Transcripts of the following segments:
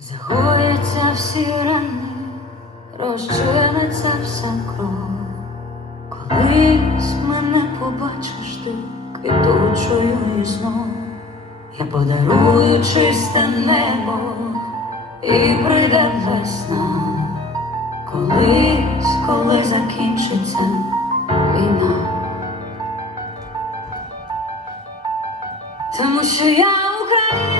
Загояться всі рани, розчиниться вся кров. Колись мене побачиш ти квітучою і знов. Я подарую чисте небо і прийде весна. Колись, коли закінчиться війна. Тому що я Україна,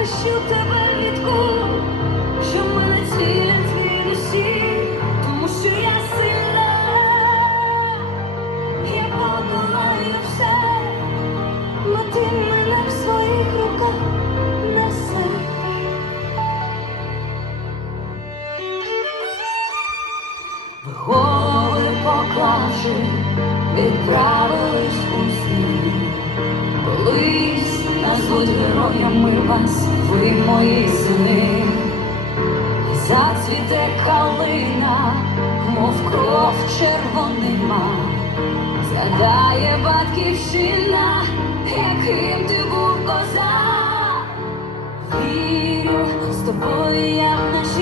захищу тебе від що мене цілять від усі, тому що я сильна, я подолаю все, бо ти мене в своїх руках несеш. Ви голови поклавши, відправились у сни. Колись назвуть мир вас, ви мої сини. Зацвіте калина, мов кров червонима. Згадає батьківщина, яким ти був коза, Вірю з тобою, я в наші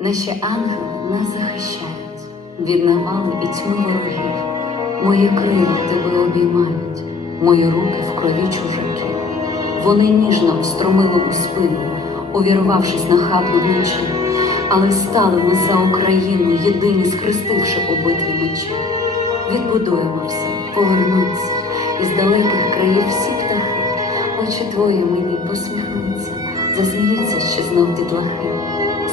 Наші ангели нас захищають від навали і тьми ворогів. Мої крила тебе обіймають, мої руки в крові чужаків. Вони ніжно встромили у спину, увірвавшись нахабно вночі, але стали ми за Україну, єдині схрестивши обидві мечі. Відбудуємо все, повернуться, із далеких країв всі птахи, очі твої милі посміхнуться, засміються ще знов дітлахи.